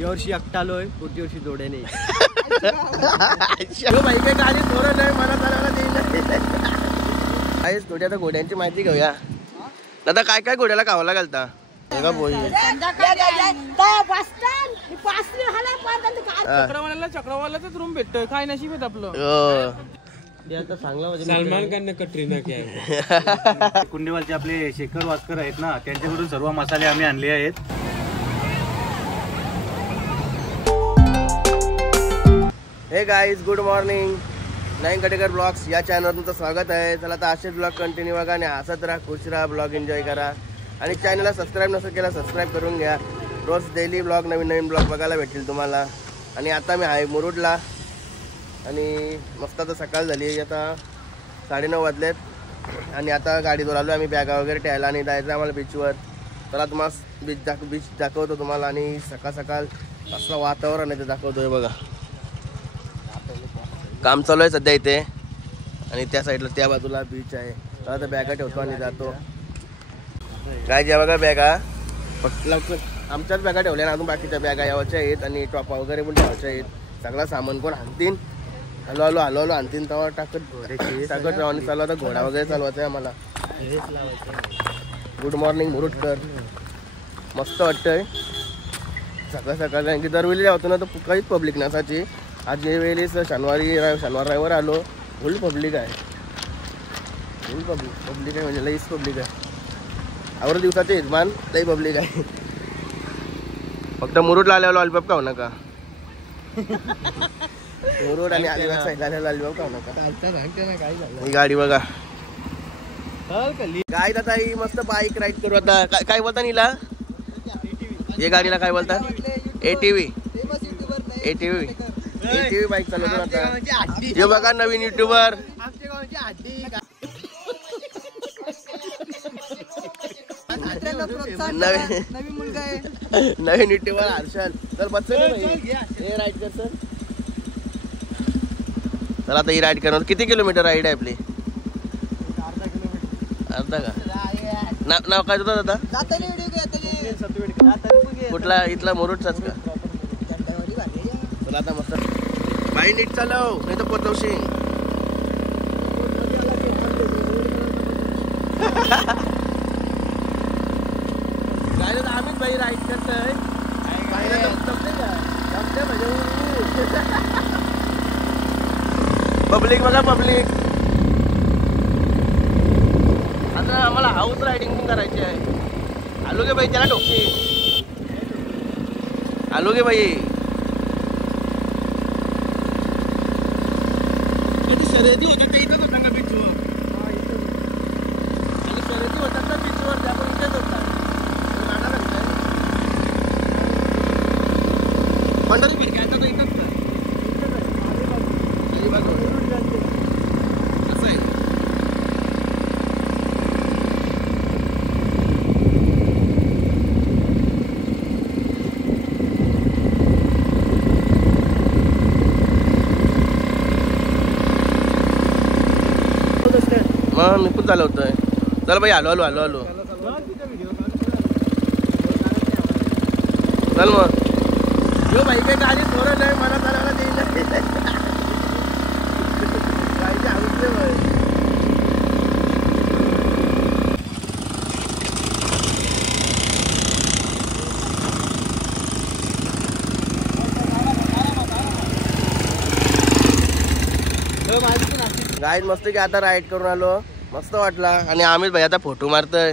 या वर्षी एकटालोय, पुढच्या वर्षी जोड्याने. भाई काय गाडी थोडं नाही मला चालवायला देईल. काहीच थोडी आता घोड्यांची माहिती घेऊया. दादा काय काय घोड्याला खावायला घालता? चक्रवालाच रूम भेटतोय. काय नशीब आहेत आपलं. सलमान खान कटरीना कॅफ. कुंडीवालचे आपले शेखर वास्कर आहेत ना, त्यांच्याकडून सर्व मसाले आम्ही आणले आहेत. हे guys, good morning. Nine Katekar blogs या चॅनलवर तुमचं स्वागत आहे. चला आता असेच ब्लॉग कंटिन्यू बघा आणि हसत राहा, खुश राहा, ब्लॉग एन्जॉय करा. आणि चॅनलला सबस्क्राईब नसेल केला सबस्क्राईब करून घ्या. रोज डेली ब्लॉग, नवीन नवीन ब्लॉग बघायला भेटतील तुम्हाला. आणि आता मी आहे मुरुडला आणि मस्त आता सकाळ झाली. आता 9:30 वाजलेत आणि आता गाडीवर आलो आम्ही बॅगा वगैरे ठेवायला आणि जायचं आम्हाला बीचवर. चला तुम्हाला बीच दाखवतो तुम्हाला. आणि सकाळ सकाळ असलं वातावरण आहे ते दाखवतोय बघा. काम चालू आहे सध्या इथे आणि त्या साईडला त्या बाजूला बीच आहे. तर आता बॅगा ठेवतो आणि जातो. काय ज्या बघा बॅगा फक्त आमच्याच बॅगा ठेवल्या ना, अजून बाकीच्या बॅगा यावच्या आहेत आणि टॉपा वगैरे पण ठेवायच्या आहेत. सगळा सामान कोण आणतीन, हलो आणतीन तेव्हा टाकत राहू. आणि चालू आता घोडा वगैरे चालवायचा आहे आम्हाला. Good morning Murudkar. मस्त वाटतंय सकाळ सकाळ. कारण की दरवेळी जातो ना तर काहीच पब्लिक नसायची. आज वेळेस शनिवार रविवार आलो, फुल पब्लिक आहे. फुल पब्लिक आहे म्हणजे लईच पब्लिक आहे. आवड दिवसाचे यजमान लई पब्लिक आहे. फक्त मुरुडला आल्यावर लॉलीपॉप खाऊ नका. मुरुड आणि अलिबाग साईडला आल्यावर लॉलीपॉप खाऊ नका. ही गाडी बघा काय दादा, ही मस्त बाईक राईड करू आता. काय बोलता नीला? हे गाडीला काय बोलतात? ATV बाईक चालवतो आता. हे बघा नवीन युट्यूबर. नवीन युट्यूबर हर्षल. तर बस हे राईड कर सर. चला आता ही राईड करणार. किती किलोमीटर राईड आहे आपली? अर्धा का? नाव काय तुझं दादा? कुठला? इथला मुरुडचाच का? चला आता मस्त बाई नीट चालव नाही तर पोचवशील. काय आम्हीच बाई राईड करतोय. पब्लिक बघा पब्लिक. आता आम्हाला हाऊस रायडिंग पण करायची आहे. आलो गे बाई त्याला ठोकशी. आलो गे बाई. शर्यती होतात ते इथंच होता का बीचवर? आणि शर्यती होतात ना बीचवर, त्या पण इथेच होतात. पंढरी फिरकी आता तर इथंच ना. कसं आहे मग मी पण चालवतोय. चल बाई आलो. चल मग. यो भाई काय गाडी थोडं नाही मला चालवायला देईल. गाडीची आवडते भाई. गाईड मस्त की आता राईड करून आलो. मस्त वाटला. आणि आम्हीच भाई आता फोटो मारतोय.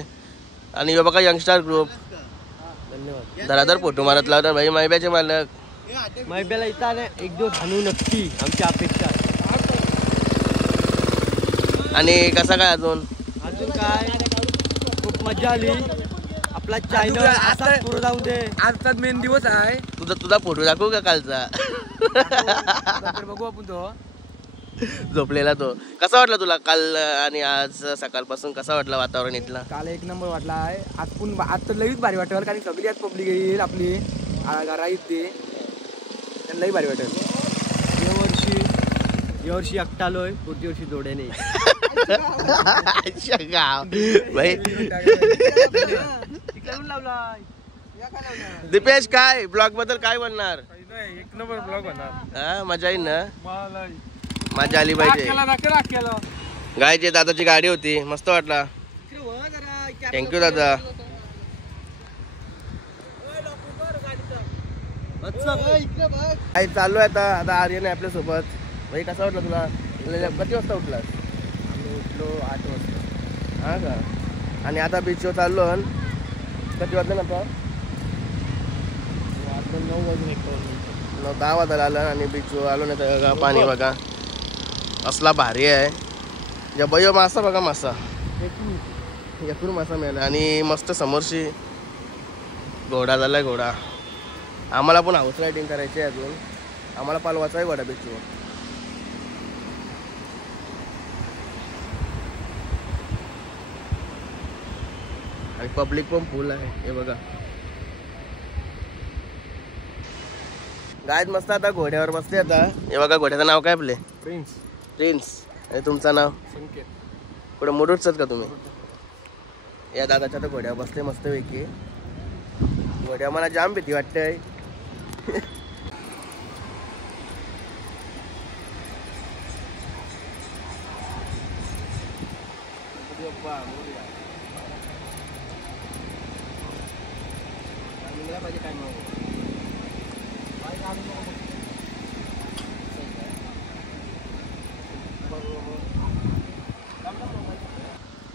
आणि यो बघा यंगस्टर ग्रुप धराधर फोटो मारत लावतात भाई. मायब्याचे मालक मायब्याला इथं एक दिवस आणू नक्की, आमची अपेक्षा. आणि कसा काय अजून काय खूप मजा आली. आपला चॅनल असा पुढे जाऊ दे. आजचा मेन दिवस आहे. तुझा फोटो दाखवू का कालचा? बघू आपण तो झोपलेला तो. कसा वाटला तुला काल आणि आज सकाळपासून? कसा वाटला वातावरण इथला? काल एक नंबर वाटला आहे. आज तर लईच भारी वाटेल कारण सगळी आज पब्लिक येईल आपली राईत ते लई भारी वाटेल. या वर्षी एकटालोय, पुढच्या वर्षी जोड्याने. भाई लावला दीपेश काय ब्लॉग बद्दल काय म्हणणार? एक नंबर ब्लॉग होणार. हा मजा येईल ना? मजा आली पाहिजे. गायची दादाची गाडी होती, मस्त वाटला. थँक्यू दादा. काय चालू आहे आता आर्यन आहे आपल्या सोबत. भाई कसा वाटला तुला? किती वाजता उठलास? आम्ही उठलो 8 वाजता. हा का? आणि आता बीचवर चाललो. किती वाजले ना आता? 9 वाजून 10 वाजायला आलं आणि बीचवर आलो नाही तर पाणी बघा असला भारी आहे. जबयो मासा बघा, मासा एकूण मासा मिळाला. आणि मस्त समोरशी घोडा झालाय. घोडा आम्हाला पण हाऊस रायडिंग करायची आहे. अजून आम्हाला पालवाचा आहे घोडा बीचवर. आणि पब्लिक पण फुल आहे हे बघा. गायत मस्त आता घोड्यावर बसते. आता हे बघा घोड्याचं नाव काय आपले? प्रिन्स. आणि तुमचं नाव? संकेत. पुढे मोडूचत का तुम्ही? या दादाच्या तर घोड्यावर बसते मस्त पैकी. घोड्या मला जाम भीती वाटते.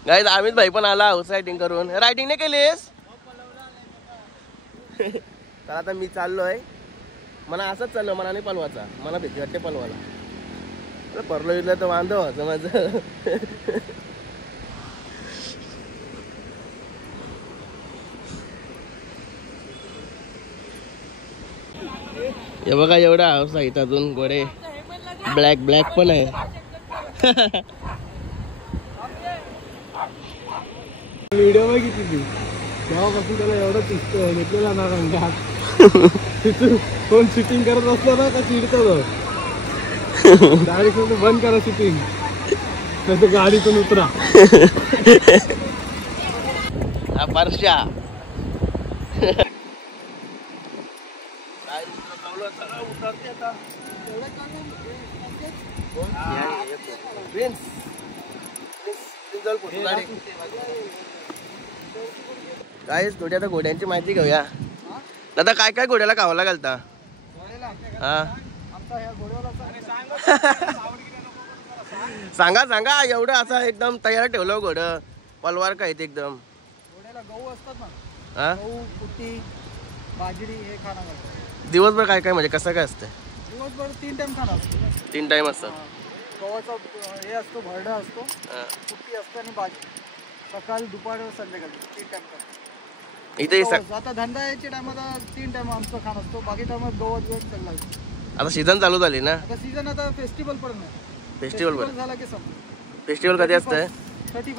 गाईज अमित भाई पण आला हाऊस रायडिंग करून. रायडिंग नाही केलीस? तर आता मी चाललोय. मला असंच चाललं, मला नाही पलवायचा. मला भीती वाटते पलवायला. परलो इथलं तर वांदो व्हायचं माझं. हे बघा एवढा हाऊस आहे इथं. अजून घोडे ब्लॅक पण आहे. व्हिडिओ बघितली ती तेव्हापासून त्याला एवढं घेतलेला ना रंगात. कोण शूटिंग करत असलो ना का चिडतो डायरेक्ट बंद करा शूटिंग, नाही तर गाडीतून उतरा. परशा काय थोडी आता घोड्यांची माहिती घेऊया. दादा काय काय घोड्याला खावायला घालता? हा सांगा सांगा. एवढं असं एकदम तयार ठेवलं घोडं पलवार काय ते एकदम? घोड्याला गहू असतात ना, हा गहू, कुट्टी, बाजरी हे खाणं घालतात. दिवसभर काय काय म्हणजे कसं काय असतं? दिवसभर 3 टाइम खाणं असतं. 3 टाइम असतं. गव्हाचा हे असतो, भरडा असतो, कुट्टी असतं आणि बाजरी. सकाळ दुपार संध्याकाळ 3 टाइम खाणं. इथे आता धंद्याच्या टायमाला 3 टाइम आमचं खाणं असतो. बाकी टायमात गवत वगैरे चालला असतो. आता सीझन चालू झाली ना? आता सीझन आता फेस्टिवल पर्यंत नाही. फेस्टिवल झाला की संपलं. फेस्टिवल कधी असतं?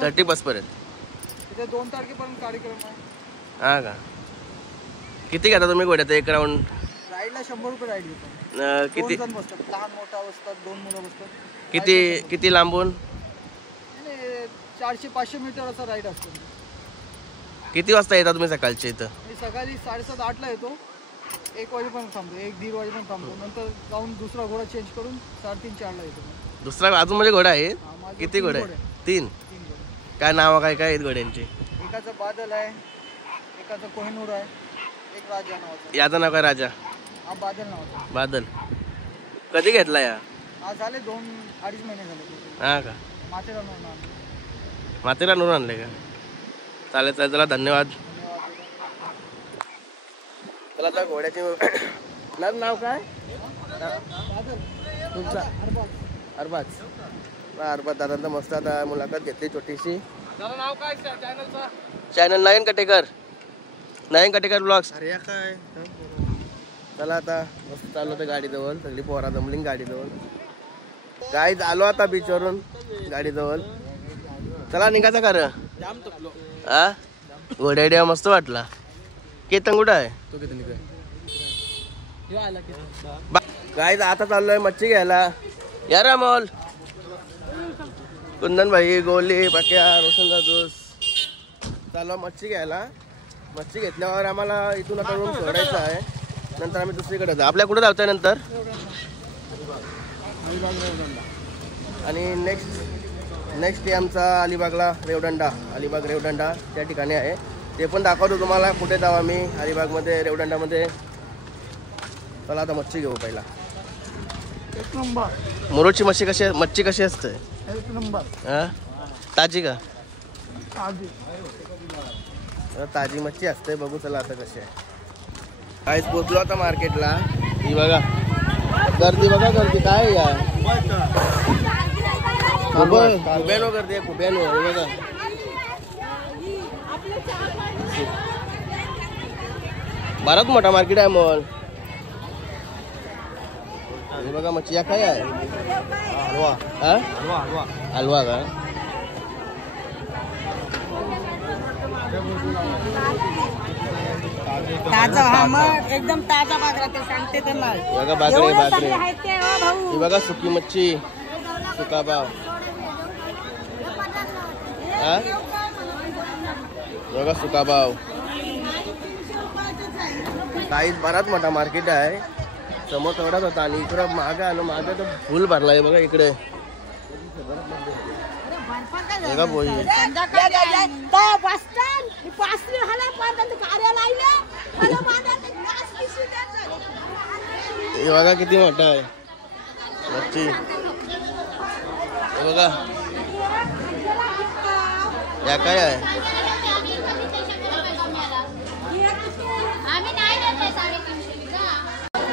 31 पर्यंत. तिथे 2 तारखेपर्यंत कार्यक्रम आहे. हा का? किती घेता तुम्ही घोड्यात एक राऊंड? राईडला 100 रुपये राईड घेतो. किती 2 जण बसतात, लहान मोठा बसतात, 2 मुलं बसतात. किती लांबून? 400-500 मीटर असा राईड असतो. किती वाजता येता तुम्ही सकाळच्या इथं? मी सकाळी 7:30-8ला येतो. 1 वाजेपर्यंत थांबतो, 1-1.5 वाजेपर्यंत थांबतो. नंतर जाऊन दुसरा घोडा चेंज करून 3:30-4ला येतो. दुसरा अजून म्हणजे घोडा आहे? माझे किती घोडे? 3. 3 घोडे. काय नाव काय काय आहेत घोड्यांची? एकाचं बादल आहे, एकाचं कोहिनूर आहे, एक राजा नावाचा. याचं नाव काय? राजा. हा बादल नावाचा. बादल. कधी घेतला या? हा झाले 2-2.5 महिने झाले. हा का? माथेरान माथेरानवरून आणले का? चालेल चालेल, चला धन्यवाद. चला आता घोड्याचे नाव काय तुमचा? अरबाज. अरबाज दादांचा मस्त आता मुलाखत घेतली छोटीशी. नाव काय चॅनलचा? चॅनल नयन कटेकर, नयन कटेकर ब्लॉग्स. अरे काय चला आता मस्त चाललो होतं गाडीजवळ. सगळी पोरा जमली गाडीजवळ. गाईज आलो आता बीचवरून गाडीजवळ. चला निघायचं का? जाम तपलो. हा घोड्या आयडिया मस्त वाटला. केतन कुठं आहे? तो किती निघाय गाईज आता चाललोय मच्छी घ्यायला. या रा मॉल. कुंदन भाई, गोली, पक्या, रोशन दादूस चाललो मच्छी घ्यायला. मच्छी घेतल्यावर आम्हाला इथून आता रूम सोडायचं आहे. नंतर आम्ही दुसरीकडे जाऊ. आपल्या कुठे जायचं नंतर? आणि नेक्स्ट डे आमचा अलिबागला रेवदंडा, अलिबाग रेवदंडा त्या ठिकाणी आहे. ते पण दाखवतो तुम्हाला कुठे जाऊ आम्ही अलिबागमध्ये रेवदंडामध्ये. चला आता मच्छी घेऊ पहिला. एक नंबर मुरुडची मच्छी कशी असते? एक नंबर. हां ताजी का? आधी ताजी मच्छी असते. बघू चला आता कशी आहे. काहीच पोचलो आता मार्केटला. ही बघा गर्दी, बघा गर्दी काय आहे या कुब्यानो गर्दी आहे, कुब्यानो. हे बघा बराच मोठा मार्केट आहे मॉल. हे बघा मच्छी या काय आहे? हलवा का? ताजा हा मग एकदम ताजा बागरा ते सांगते त्यांना. बघा बागरे बागरे. आहेत ते हो भाऊ. ही बघा सुकी मच्छी, सुका भाव. बघा सुका भाव. काहीच बराच मोठा मार्केट आहे. समोर तेवढाच होता आणि इकडं मागं आलो. मागं तर फुल भरलाय बघा इकडे. बघा बोई हे बघा किती मोठा आहे मच्छी. हे बघा या काय आहे?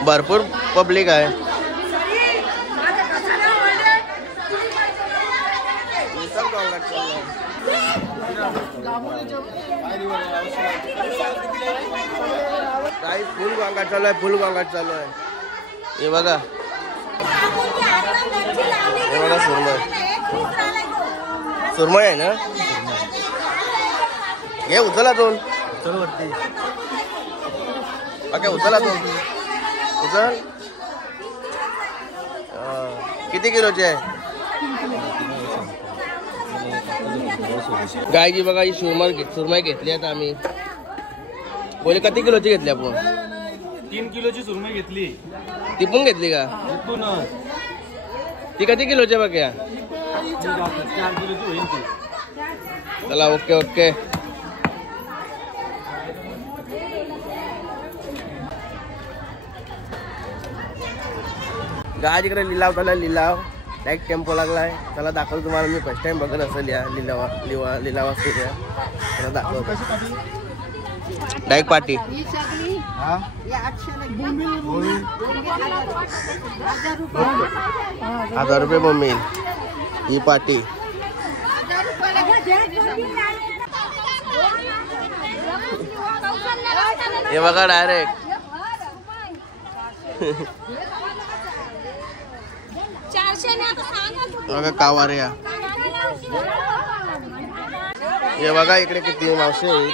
भरपूर पब्लिक आहे. फुल वांगाट चालू आहे, फुल वांगाट चालू आहे. हे बघा सुरमई, सुरमई आहे ना? घे उचला दोन. ओके उचला दोन. उचल. किती किलोचे आहे? गायची बघा ही सुरमई घेतली आता आम्ही. बोले किती किलोची घेतली आपण? 3 किलोची सुरमई घेतली. ती पण घेतली का? ती किती किलोची बघ या? 4 किलोची होईल ती. चला ओके ओके. गाज इकडे लिलाव झाला. लिलाव डायरेक्ट टेम्पो लागलाय. त्याला दाखवतो तुम्हाला. मी फर्स्ट टाइम बघत असेल या लिलावा असतो या. त्याला दाखवतो डायरेक्ट पार्टी. 1000 रुपये मम्मी ही पार्टी. हे बघा डायरेक्ट बघा कावाऱ्या. हे बघा इकडे किती मावशी आहेत.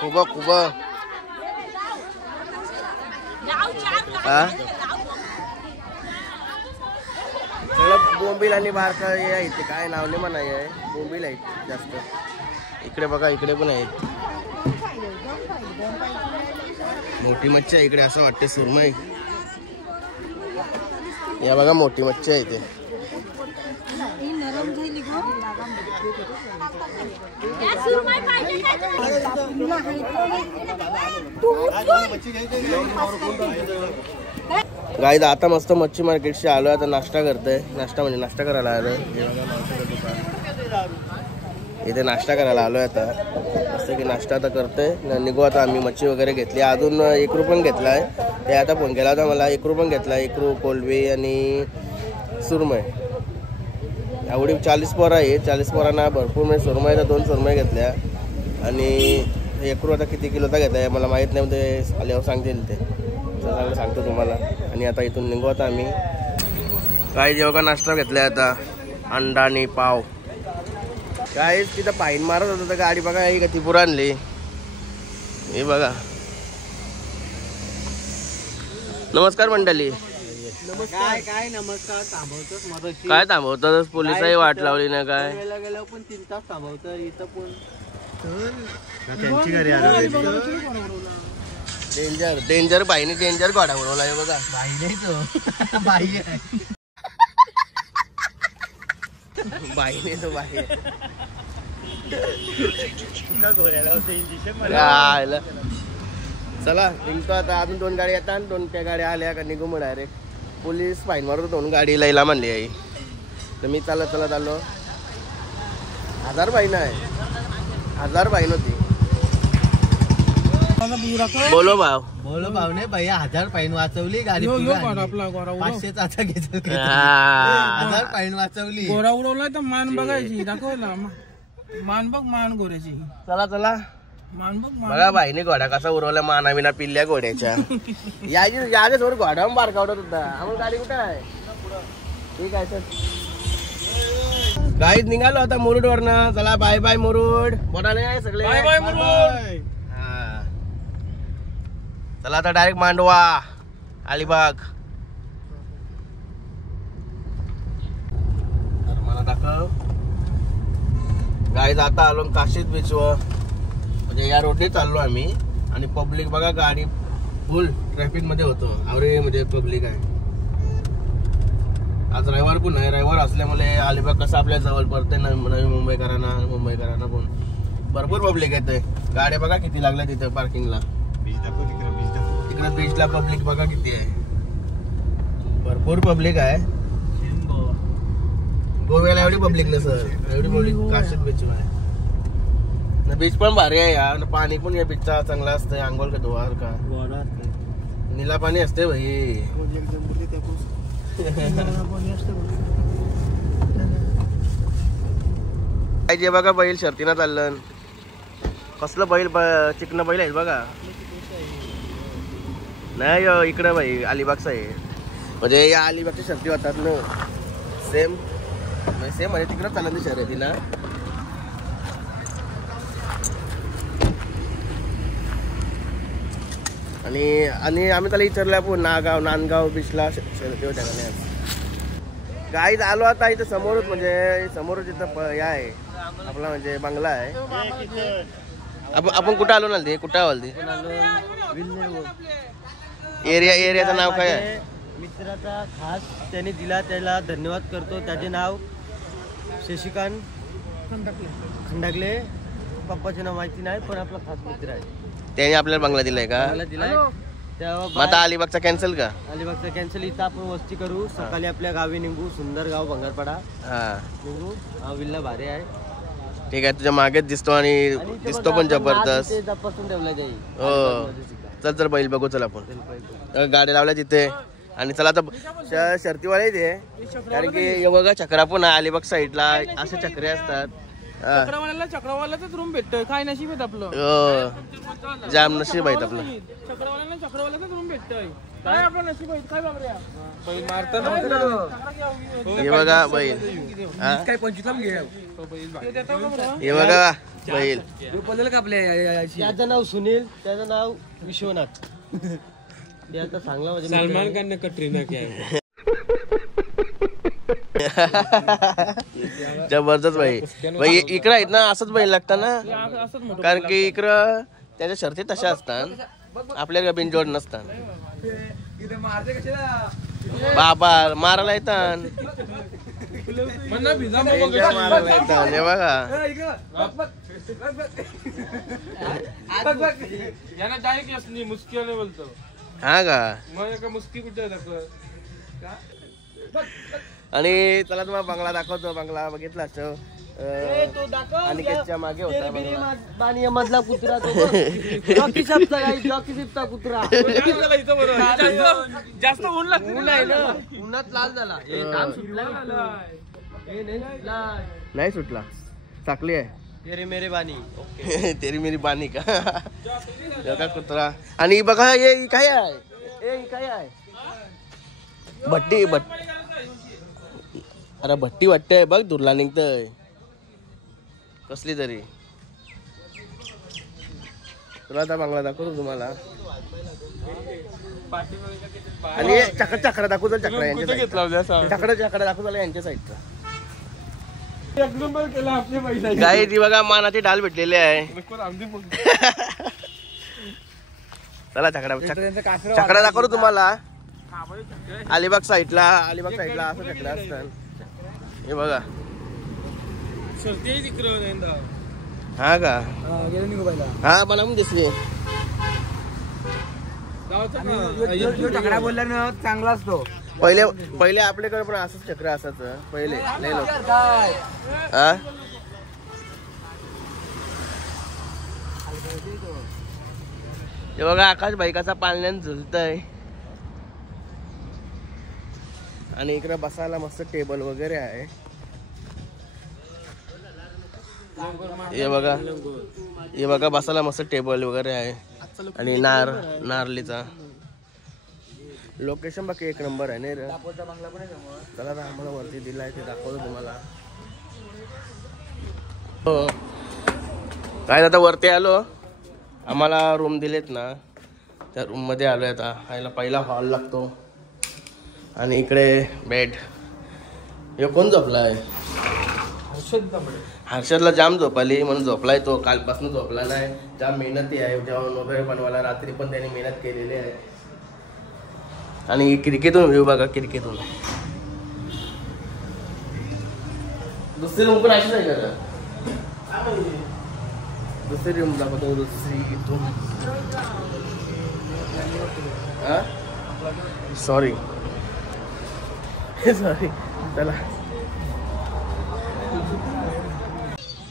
खूप खूप बोंबील आणि बारका हे आहे. ते काय नाव नाही म्हणा आहे. बोंबील आहेत जास्त. इकडे बघा इकडे पण आहेत. मोठी मच्छी आहे इकडे असं वाटते सुरमई. या बघा मोठी मच्छी आहे इथे. गाईज आता मस्त मच्छी मार्केटशी आलोय. आता नाश्ता करतोय. नाश्ता करायला आलोय. इथे नाश्ता करायला आलोय आता. मस्त की नाश्ता आता करतोय. निघू आता आम्ही. मच्छी वगैरे घेतली. अजून एकरू पण घेतलाय. ते आता फोन केला होता मला. एकरू पण घेतला. एकरू कोलबी आणि सुरमई. एवढी 40 पोरं आहे. 40 पोरांना भरपूर म्हणजे सुरमईचा 2 सुरमई घेतल्या. आणि एकरू आता किती किलोचा घेतलाय मला माहीत नाही. ते आल्यावर सांगतील ते. चांगलं सांगतो तुम्हाला. आणि आता इथून निघू आता आम्ही. काही जेव्हा नाश्ता घेतलाय आता. अंडा आणि पाव. काय तिथं पाईन मारत होतं तर गाडी बघा ही किती पुरा आणली. हे बघा. नमस्कार मंडळी. काय नमस्कार. थांबवतोच काय थांबवतात? पोलिसही वाट लावली ना काय. गेला पण 3 तास थांबवतं. इथं पण त्यांची घरी आलो डेंजर डेंजर बाईने डेंजर घोडा उडवला आहे बघा. बाईने तो बाई चला निघतो आता. अजून 2 गाडी येतात, 2 त्या गाड्या आल्या का निघू मग डायरेक्ट. पोलीस फाईन मारतो 2 गाडी लईला म्हणली आई. तर मी चालत आलो. 1000 फाईन आहे. 1000 फाईन होती. बोलो भावने भैया 1000 फाईन वाचवली गाडी. 500चा आता घेतलं. 1000 फाईन वाचवली. गोरा उडवलाय तर मान बघायची. दाखवला मान बघ, मान गोऱ्याची. चला मान बघ. बघा बाईने घोडा कसा उरवला. माना विना पिल्ल्या घोड्याच्या. याच्या समोर घोडा बारकावत होता. आम्हाला गाडी कुठे आहे? ठीक आहे सर. गाईत निघालो आता मुरुड वरनं. चला बाय बाय मुरुड. बोला नाही सगळे बाय बाय मुरुड. चला आता डायरेक्ट मांडवा अलिबाग. मला दाखव गाईत आता आलो काशीत बीचवर. म्हणजे या रोडने चाललो आम्ही. आणि पब्लिक बघा गाडी फुल ट्रॅफिक मध्ये होतो. अरे म्हणजे पब्लिक आहे. आज रविवार पण आहे. रविवार असल्यामुळे अलिबाग कसं आपल्या जवळ पडते. नवी मुंबईकरांना पण भरपूर पब्लिक येते. गाड्या बघा किती लागल्या तिथे पार्किंगला. तिकडे बीचला पब्लिक बघा किती आहे. भरपूर पब्लिक आहे. गोव्याला एवढी पब्लिक नाही सर. एवढी पब्लिक काशीत बीच आहे. बीच पण भारी आहे यार. पाणी पण या बीचचा चांगला असतंय. आंघोळ का धुवार का नीला पाणी असते भाई. जे बघा बैल शर्तीनं चाललं. कसलं बैल चिकन बैल आहेत बघा. नाही इकडं भाई अलिबागचा आहे. म्हणजे या अलिबागच्या शर्ती होतात ना. सेम म्हणजे तिकडं चालत शर्यती ना. आणि आम्ही त्याला विचारलं आपण नांदगाव बीचला शर्यती होत्या का नाही. गाईत आलो आता इथं समोरच. म्हणजे समोरच इथं या आहे आपला म्हणजे बंगला आहे. आपण कुठं आलो ना ते कुठं आलो ते एरियाचं नाव काय आहे? मित्राचा खास त्याने दिला, त्याला धन्यवाद करतो. त्याचे नाव शशिकांत खंडागले. पप्पाचे नाव माहिती नाही पण आपला खास मित्र आहे. त्याने आपल्याला बंगला दिलाय का? दिलाय. आता अलिबागचा कॅन्सल का? अलिबागचा कॅन्सल. इथं आपण वस्ती करू. सकाळी आपल्या गावी निघू. सुंदर गाव भंगारपाडा निघू. हा विल्ला भारी आहे. ठीक आहे. तुझ्या मागेच दिसतो आणि दिसतो पण जबरदस्त. ठेवला जाईल. हो चल बैल बघू. चल आपण गाडी लावल्या तिथे. आणि चला आता शर्तीवाले ते. कारण की बघा चक्रा पण अलिबाग साईडला असे चक्रे असतात. चक्रवाल्याचाच रूम भेटतोय. काय नशीब आहेत आपलं. जाम नशीब आहेत आपलं. चक्रवाल्याचाच रूम भेटतोय. काय आपलं नशीब आहे. काय बाबऱ्या हे बघा बैल. काय 25 घे. हे बघा बैल. त्याचं नाव सुनील. त्याचं नाव विश्वनाथ. याचा चांगला म्हणजे सलमान खान ने कटरीना क्या. जबरदस्त भाई. इकडं आहेत ना असंच बैल लागतात ना. कारण की इकडं त्याच्या शर्ती तशा असतात. आपल्या बिनजोड नसतात. बाबा मारायला येतात. हे बघा हा का. आणि चला तुम्हाला बंगला दाखवतो. बंगला बघितला असतो. अनिकेतच्या मागे होता बानिया मधला कुत्रा. जॉकी सापचा काय. जॉकी सापचा कुत्रा. जास्त ऊन नाही ना. उन्हात लाल झाला. नाही सुटला. चाकली आहे. तेरी मेरी बानी. तेरी मेरी बानी का. कुत्रा. आणि बघा हे काय आहे. काय आहे भट्टी. अरे भट्टी वाटते बघ. दुरला निघतय कसली तरी. तुला आता बंगला दाखवतो तुम्हाला. आणि चक्र दाखवतो. चक्र यांच्या चक्र दाखवतो यांच्या साईडचा. एक नंबर केला आपले पैसा. गाई ती बघा मानाची डाल भेटलेली आहे. चला छकडा दाखवतो तुम्हाला. अलिबाग साईडला असं छकडा असतात हे बघा. हा का हा मला पण दिसली. छकडा बोलला ना चांगला असतो. पहिले आपल्याकडे पण असंच चक्र असायचं पहिले लय लोक. हा हे बघा आकाश भाई कसा पाळण्यात झुलतय. आणि इकडे बसायला मस्त टेबल वगैरे आहे. हे बघा बसायला मस्त टेबल वगैरे आहे. आणि नारलीचा लोकेशन बाकी एक नंबर आहे नाही रे. चला आम्हाला वरती दिलाय ते दाखवतो तुम्हाला. हो काय आता वरती आलो. आम्हाला रूम दिलेत ना त्या रूम मध्ये आलोय आता. आयला पहिला हॉल लागतो आणि इकडे बेड. हे कोण झोपलाय? हर्षदला जाम झोपाली म्हणून झोपलाय तो. कालपासून झोपला नाही. जाम मेहनती आहे जेवण वगैरे बनवायला. रात्री पण त्याने मेहनत केलेली आहे. आणि खिडकीतून व्ह्यू बघा. खिडकीतून दुसरी रूम पण अशीच आहे का? दुसरी रूम दाखवतो. दुसरी सॉरी चला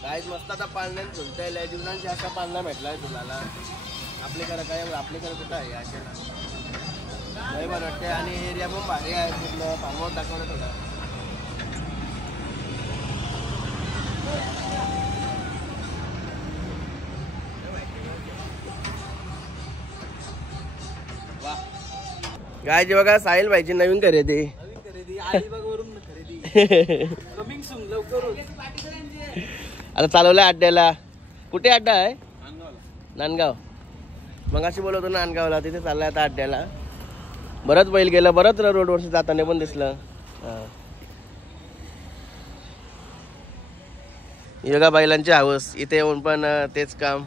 गाईज मस्त आता पाळण्यात झुलता येईल. जीवनांची असा पाळणा भेटलाय तुला. आपल्याकडे काय आपल्याकडे कुठं आहे अशाला लय बरं वाटते. आणि एरिया पण भारी आहे. पूर्ण फार्मवर दाखवलं थोडा. गायची बघा साहिल भाईची नवीन खरेदी. आता चालवलाय अड्ड्याला. कुठे अड्डा आहे? नांदगाव. मग अशी बोलवतो नांदगावला. तिथे चाललाय आता अड्ड्याला. बरंच बैल गेलं. बरंच रोडवरती जाताना पण दिसलं. योगा बैलांची हवस. इथे येऊन पण तेच काम.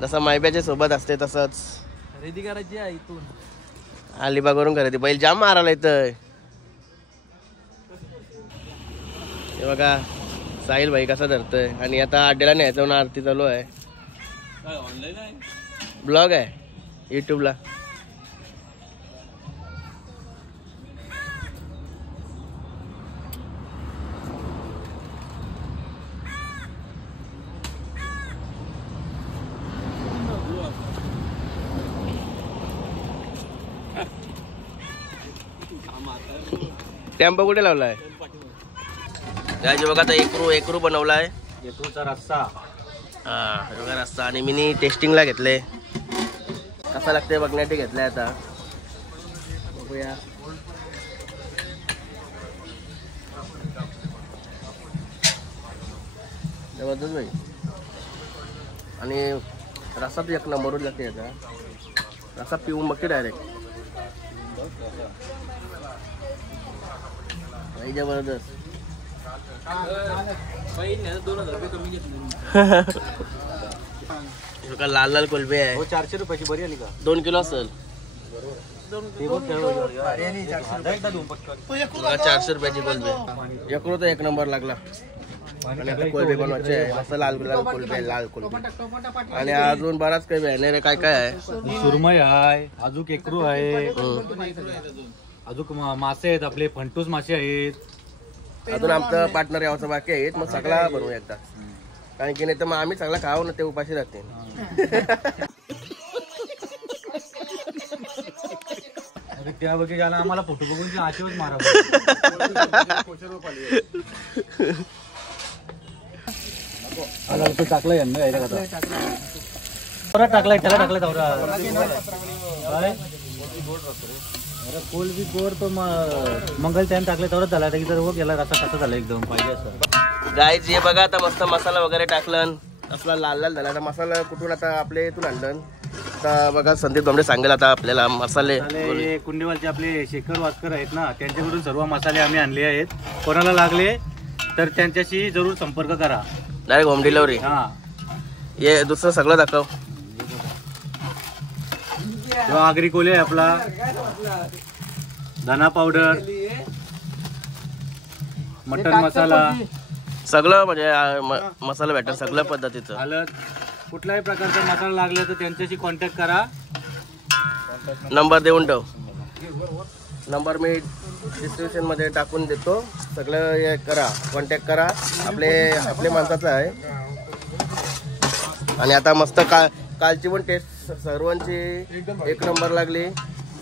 जसं मायब्याच्या सोबत असते तसंच खरेदी करायची आहे इथून. अलिबागवरून खरेदी. बैल जाम मारायला येतंय. हे बघा साहिल भाई कसा धरतोय. आणि आता अड्ड्याला न्यायचं म्हणून आरती चालू आहे. ब्लॉग आहे युट्यूबला. टेम्पो कुठे लावलाय? त्याची बघा आता एकरू बनवलाय. एकरूचा रस्सा. हा बघा रस्सा. आणि मी टेस्टिंगला घेतले. कसा लागतंय बघण्यासाठी घेतलाय आता. बघूया. जबरदस्त भाई. आणि रस्सा तर एक नंबरच लागते याचा. रस्सा पिऊन बघते डायरेक्ट. जबरदस्त. 2000 रुपये कमी घेतले. लाल कोलबे आहे. 400 रुपयाची बरी आली का? 2 किलो असेल. 400 रुपयाची कोलबे. एकरो तर एक नंबर लागला. आणि कोलबे बनवायचे आहे. मस्त लाल कोलबे. आणि अजून बराच काही बॅनर काय काय आहे. सुरमई आहे. अजून एकरू आहे. अजून मासे आहेत आपले. फंटूस मासे आहेत. अजून आमचं पार्टनर यावचं बाकी आहेत. मग सगळा बनवूया एकदा. कारण की नाही तर मग आम्ही सगळा खाऊ ना ते उपाशी राहते. त्या बघे ज्याला आम्हाला फोटो बघून आशीर्वाद मारा. टाकलं यांना टाकलाय. त्याला टाकलाय कोलबी गोर तो मंगल त्याने टाकले तेवढंच झाला. गेला रस्ता कसा झाला एकदम पाहिजे असं. गाईज हे बघा आता मस्त मसाला वगैरे टाकलं. असला लाल लाल झाला. आता मसाला कुठून आता आपल्या इथून आणलं. आता बघा संदीप भांबरे सांगेल आता आपल्याला मसाले. कुंडीवालचे आपले शेखर वास्कर आहेत ना त्यांच्याकडून सर्व मसाले आम्ही आणले आहेत. कोणाला लागले तर त्यांच्याशी जरूर संपर्क करा. Direct home delivery. हा, हे दुसरं सगळं दाखव. जो आगरी कोले आहे आपला, धना पावडर, मटन मसाला, सगळं म्हणजे मसाला भेटेल सगळ्या पद्धतीचं. हळद, कुठल्याही प्रकारचा मसाला लागला तर त्यांच्याशी कॉन्टॅक्ट करा. नंबर देऊन ठेव. नंबर मी डिस्क्रिप्शन मध्ये टाकून देतो. सगळं हे करा, कॉन्टॅक्ट करा. आपले माणसाचं आहे. आणि आता मस्त कालची पण टेस्ट सर्वांची एक नंबर लागली.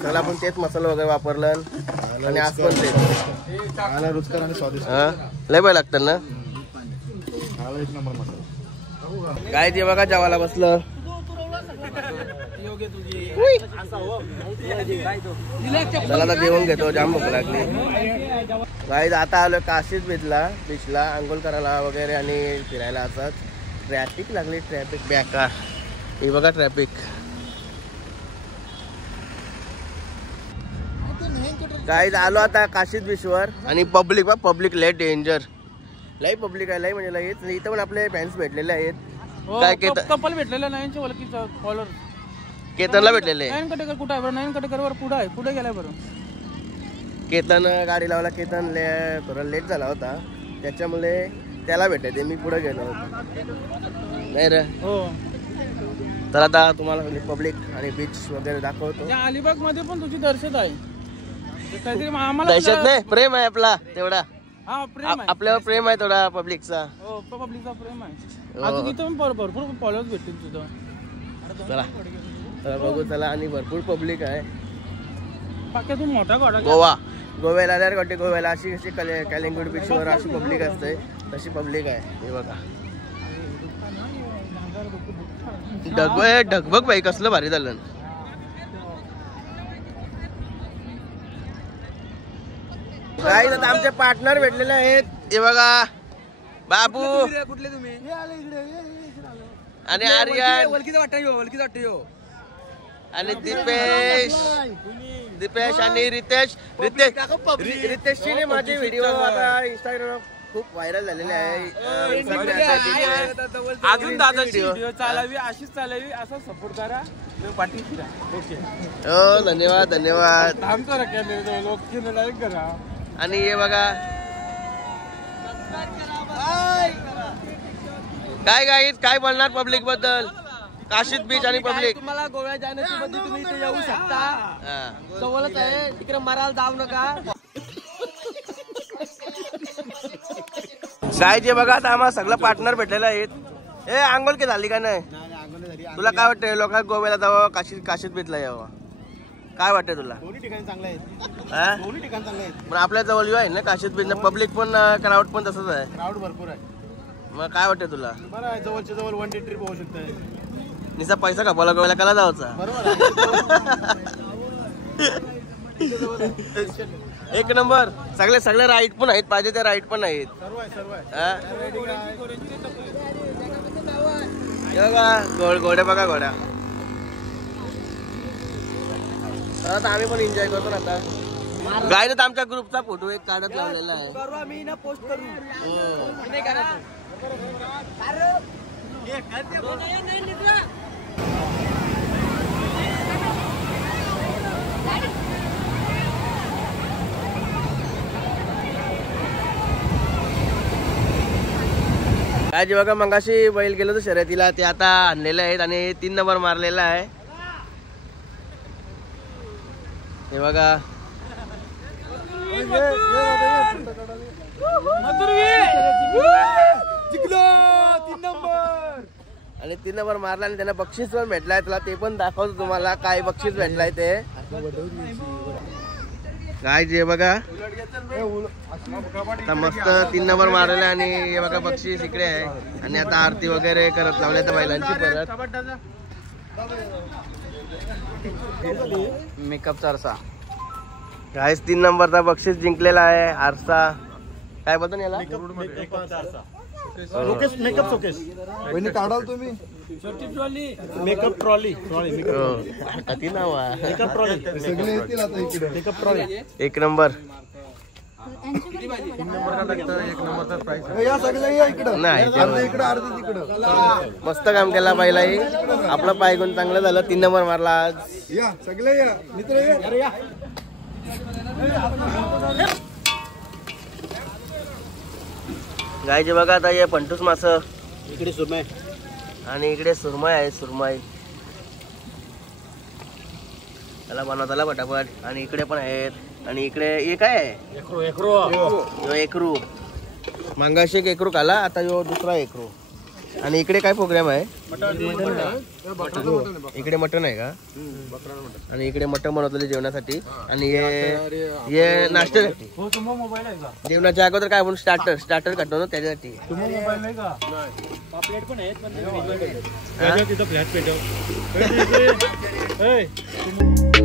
त्याला आपण तेच मसाला वगैरे वापरला आणि आज पण तेच रुचकर आणि स्वादिष्ट. लय बाय लागतात ना. एक नंबर मसाला. काय ते बघा जेवायला बसलं. चला आता जेवण घेतो, जाम भूक लागली. गाईज आता आलो काशीद बीचला आंघोळ करायला वगैरे आणि फिरायला. असंच ट्रॅफिक लागली, ट्रॅफिक बेकार. हे बघा ट्रॅफिक. गाईज आलो आता काशीद बीचवर आणि पब्लिक लय डेंजर. लय पब्लिक आहे, लय म्हणजे लय. इथं पण आपले फॅन्स भेटलेले आहेत. काय कपल भेटलेला नाही ओळखीचा फॉलोअर. केतनला भेटलेले. नयन कटेकर कुठं आहे बरं? नयन कटेकरवर पुढे आहे, पुढे गेलाय बरं. केतन गाडी लावला. केतन थोडा लेट झाला होता त्याच्यामुळे त्याला भेटायचे. मी पुढे गेलो होतो नाही रे. हो, तर आता तुम्हाला म्हणजे पब्लिक आणि बीच वगैरे दाखवतो. त्या अलिबाग मध्ये पण तुझी दहशत आहे. काहीतरी आम्हाला दहशत नाही, प्रेम आहे आपला तेवढा. हा, प्रेम आहे. आपल्यावर प्रेम आहे थोडा पब्लिकचा. हो, पब्लिकचा प्रेम आहे. अजून इथं पण भरपूर फॉलोअर्स भेटतील तुझं. चला तर बघू. चला आणि भरपूर पब्लिक आहे. तू मोठा घोडा गोव्याला आल्यावर गोव्याला अशी कशी कलिंगूट बीचवर अशी पब्लिक असते तशी पब्लिक आहे. हे बघा ढगबग बाई कसलं भारी झालं. काही आता आमचे पार्टनर भेटलेले आहेत. हे बघा बाबू कुठले तुम्ही? आणि आर्यन ओळखीचं वाटतं आणि दीपेश आणि रितेशची माझे व्हिडिओ आता इंस्टाग्राम खूप व्हायरल झालेले आहे. अजून दादाची व्हिडिओ चालावी, अशीच चालावी, असा सपोर्ट करा. पाठी फिरा. ओके, हो धन्यवाद. थांबतो लाईक करा. आणि हे बघा काय बोलणार पब्लिक बद्दल. काशीद बीच आणि पब्लिक. तुम्हाला गोव्यात जाण्याची बंदी, तुम्ही इथे येऊ शकता. जवळच आहे, तिकडे मरायला जाऊ नका. काय जे बघा आता आम्हाला सगळं पार्टनर भेटलेलं आहेत. ए आंघोळ की झाली का नाही? तुला काय वाटतं लोक गोव्याला जावं काशीद बीचला यावं? काय वाटतं तुला? दोन्ही ठिकाणी चांगले आहेत. दोन्ही ठिकाण चांगले आहेत. पण आपल्या जवळ आहे ना काशीद बीच. पब्लिक पण क्राऊड पण तसंच आहे. क्राऊड भरपूर आहे. मग काय वाटतं तुला? बरं आहे, जवळच्या जवळ वन डे ट्रिप होऊ शकते. निसा पैसा कापाला गोव्याला कला जायचा. बरोबर. एक नंबर. सगळे राईड पण आहेत, पाहिजे त्या राईड पण आहेत. सर्व आहे. घोड्या बघा घोड्या. आता आम्ही पण एन्जॉय करतो ना. आता गायनं आमच्या ग्रुपचा फोटो एक काढत लावलेला आहे. परवा मी ना पोस्ट करू. नाही करायचं. काय जे बघा मंगाशी बैल गेलो तर शर्यतीला, ते आता आणलेले आहेत आणि 3 नंबर मारलेला आहे. हे बघा आणि 3 नंबर मारला आणि त्यांना बक्षीस पण भेटलाय. तुला ते पण दाखवतो तुम्हाला काय बक्षीस भेटलाय ते. काय जे बघा आता मस्त 3 नंबर मारले आणि हे बघा बक्षीस इकडे आहे. आणि आता आरती वगैरे करत लावल्या त्या बैलांची परत. मेकअपचा आरसा. गाईस 3 नंबरचा बक्षीस जिंकलेला आहे. आरसा काय बोलतो याला? Makeup showcase. काढाल तुम्ही मेकअप ट्रॉली. किती नाव आहे? Makeup trolley. एक नंबर. नाही मस्त काम केला पहिलाही आपला पाय गुण चांगलं झालं 3 नंबर मारला आज गायचे बघा आता हे पंटूस मास इकडे सुरमय आणि इकडे सुरमई आहे सुरमई त्याला बनवताला पटापट आणि इकडे पण आहेत आणि इकडे हे काय आहे यो एकरू मांगाशी एक एकरू खाला आता यो दुसरा एकरू आणि इकडे काय प्रोग्राम आहे इकडे मटन आहे का आणि इकडे मटन बनवलेले जेवणासाठी आणि हे नाश्त्यासाठी जेवणाच्या अगोदर काय आपण स्टार्टर काढतो ना त्याच्यासाठी प्लेट पण आहेत हा?